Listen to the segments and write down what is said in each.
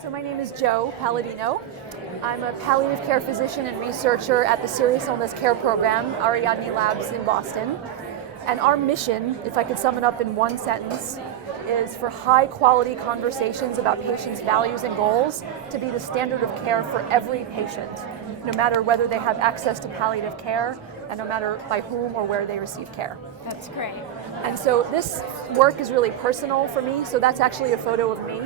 So my name is Jo Paladino. I'm a palliative care physician and researcher at the Serious Illness Care Program, Ariadne Labs in Boston. And our mission, if I could sum it up in one sentence, is for high quality conversations about patients' values and goals to be the standard of care for every patient, no matter whether they have access to palliative care and no matter by whom or where they receive care. That's great. And so this work is really personal for me, so that's actually a photo of me.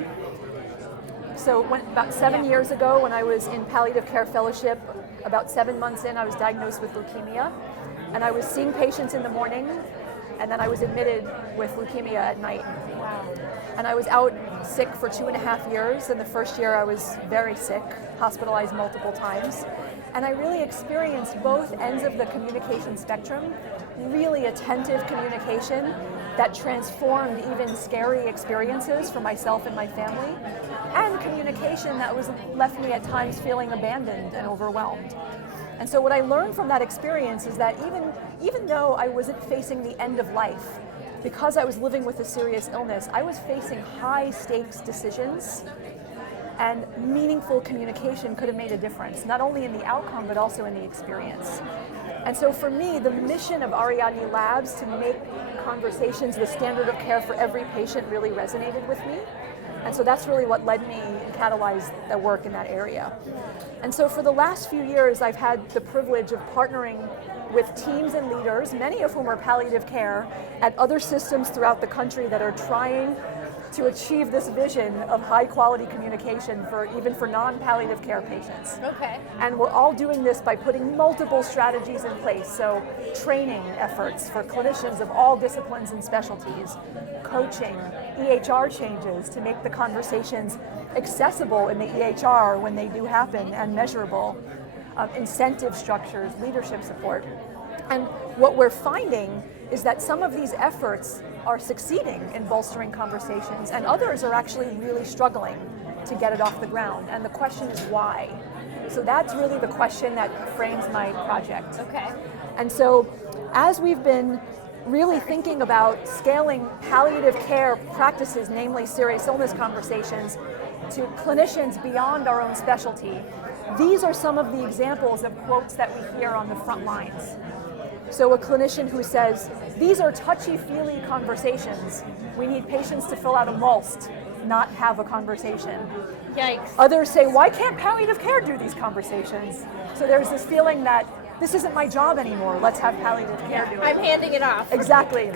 So about 7 years ago, when I was in palliative care fellowship, about 7 months in, I was diagnosed with leukemia. And I was seeing patients in the morning, and then I was admitted with leukemia at night. Wow. And I was out sick for 2.5 years. And the first year I was very sick, hospitalized multiple times. And I really experienced both ends of the communication spectrum, really attentive communication that transformed even scary experiences for myself and my family, and communication that left me at times feeling abandoned and overwhelmed. And so what I learned from that experience is that even though I wasn't facing the end of life, because I was living with a serious illness, I was facing high stakes decisions, and meaningful communication could have made a difference, not only in the outcome, but also in the experience. And so for me, the mission of Ariadne Labs to make conversations the standard of care for every patient really resonated with me. And so that's really what led me and catalyzed the work in that area. And so for the last few years, I've had the privilege of partnering with teams and leaders, many of whom are palliative care, at other systems throughout the country that are trying to achieve this vision of high quality communication even for non-palliative care patients. Okay. And we're all doing this by putting multiple strategies in place. So training efforts for clinicians of all disciplines and specialties, coaching, EHR changes to make the conversations accessible in the EHR when they do happen and measurable, incentive structures, leadership support. And what we're finding is that some of these efforts are succeeding in bolstering conversations, and others are actually really struggling to get it off the ground. And the question is why? So that's really the question that frames my project. Okay. And so as we've been really thinking about scaling palliative care practices, namely serious illness conversations, to clinicians beyond our own specialty, these are some of the examples of quotes that we hear on the front lines. So a clinician who says, these are touchy-feely conversations. We need patients to fill out a MOLST, not have a conversation. Yikes. Others say, why can't palliative care do these conversations? So there's this feeling that this isn't my job anymore, let's have palliative care do it. I'm handing it off. Exactly.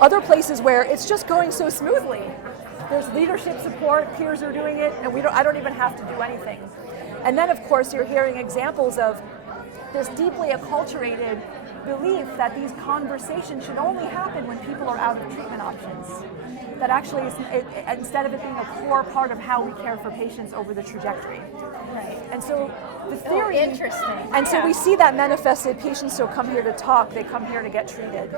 Other places where it's just going so smoothly. There's leadership support, peers are doing it, and I don't even have to do anything. And then of course you're hearing examples of this deeply acculturated belief that these conversations should only happen when people are out of treatment options. That actually, instead of it being a core part of how we care for patients over the trajectory. Right. And so the theory... interesting. And so we see that manifested. Patients don't come here to talk, they come here to get treated.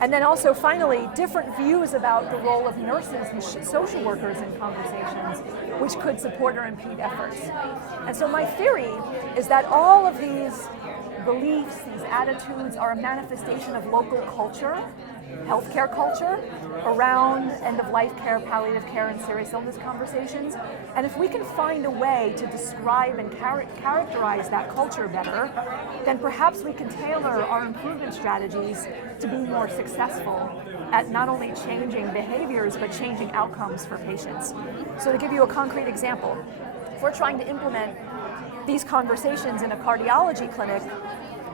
And then also, finally, different views about the role of nurses and social workers in conversations, which could support or impede efforts. And so my theory is that all of these beliefs, these attitudes are a manifestation of local culture, healthcare culture, around end-of-life care, palliative care, and serious illness conversations. And if we can find a way to describe and characterize that culture better, then perhaps we can tailor our improvement strategies to be more successful at not only changing behaviors, but changing outcomes for patients. So to give you a concrete example, if we're trying to implement these conversations in a cardiology clinic,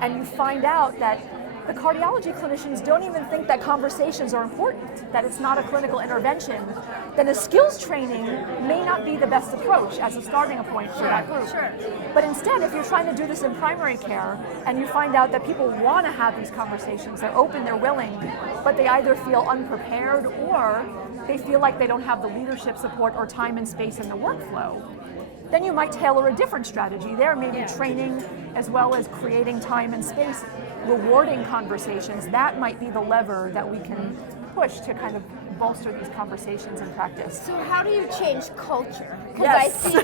and you find out that the cardiology clinicians don't even think that conversations are important, that it's not a clinical intervention, then a skills training may not be the best approach as a starting point for that group. Sure. But instead, if you're trying to do this in primary care, and you find out that people want to have these conversations, they're open, they're willing, but they either feel unprepared or they feel like they don't have the leadership support or time and space in the workflow, then you might tailor a different strategy there, maybe training as well as creating time and space, rewarding conversations. That might be the lever that we can push to kind of bolster these conversations in practice. So how do you change culture? Because Yes. I see the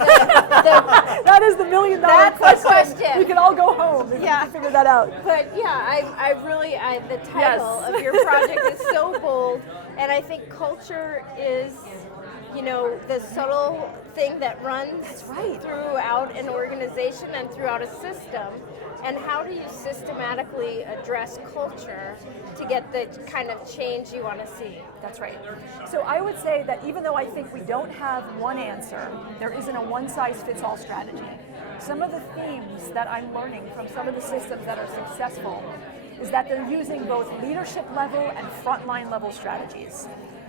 That is the $1 million That's the question. We can all go home if we can figure that out. but yeah, the title of your project is so bold And I think culture is, the subtle thing that runs That's right. throughout an organization and throughout a system. And how do you systematically address culture to get the kind of change you want to see? That's right. So I would say that even though I think we don't have one answer, there isn't a one-size-fits-all strategy. Some of the themes that I'm learning from some of the systems that are successful is that they're using both leadership level and frontline level strategies.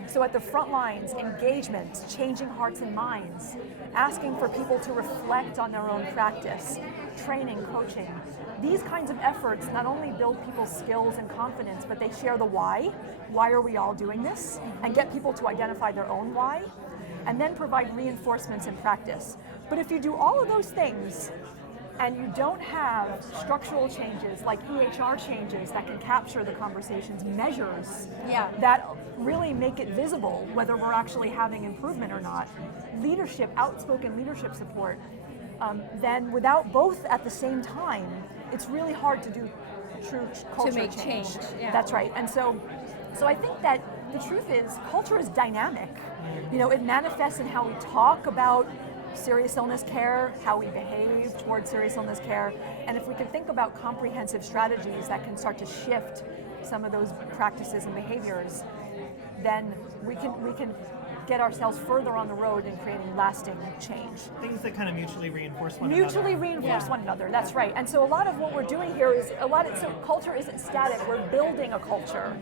So at the front lines, engagement, changing hearts and minds, asking for people to reflect on their own practice, training, coaching. These kinds of efforts not only build people's skills and confidence, but they share the why. Why are we all doing this? And get people to identify their own why, and then provide reinforcements in practice. But if you do all of those things, and you don't have structural changes like EHR changes that can capture the conversations, measures that really make it visible whether we're actually having improvement or not, leadership, outspoken leadership support, then without both at the same time, it's really hard to do true culture To make change. Yeah. That's right. And so I think that the truth is culture is dynamic. It manifests in how we talk about serious illness care, how we behave towards serious illness care, and if we can think about comprehensive strategies that can start to shift some of those practices and behaviors, then we can get ourselves further on the road in creating lasting change. Things that kind of mutually reinforce one another. Mutually reinforce one another, that's right. And so a lot of what we're doing here is so culture isn't static, we're building a culture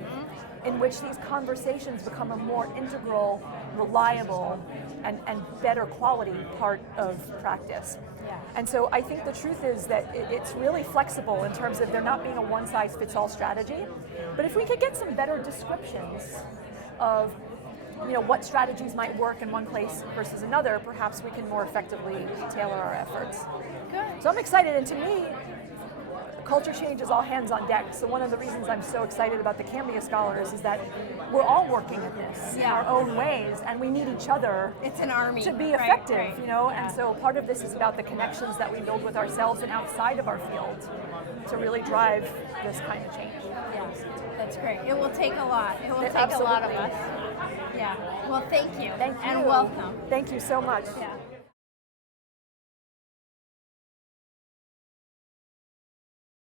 in which these conversations become a more integral, reliable, and better quality part of practice. Yeah. And so I think the truth is that it's really flexible in terms of there not being a one-size-fits-all strategy. But if we could get some better descriptions of what strategies might work in one place versus another, perhaps we can more effectively tailor our efforts. Good. So I'm excited, and to me, culture change is all hands on deck. So one of the reasons I'm so excited about the Cambia Scholars is that we're all working at this in our own ways, and we need each other. It's an army To be right, effective, right. And so part of this is about the connections that we build with ourselves and outside of our field to really drive this kind of change. Yes, that's great. It will take a lot. It will take a lot of Absolutely. us. Yeah. Well, thank you. Thank you. And welcome. Thank you so much. Yeah.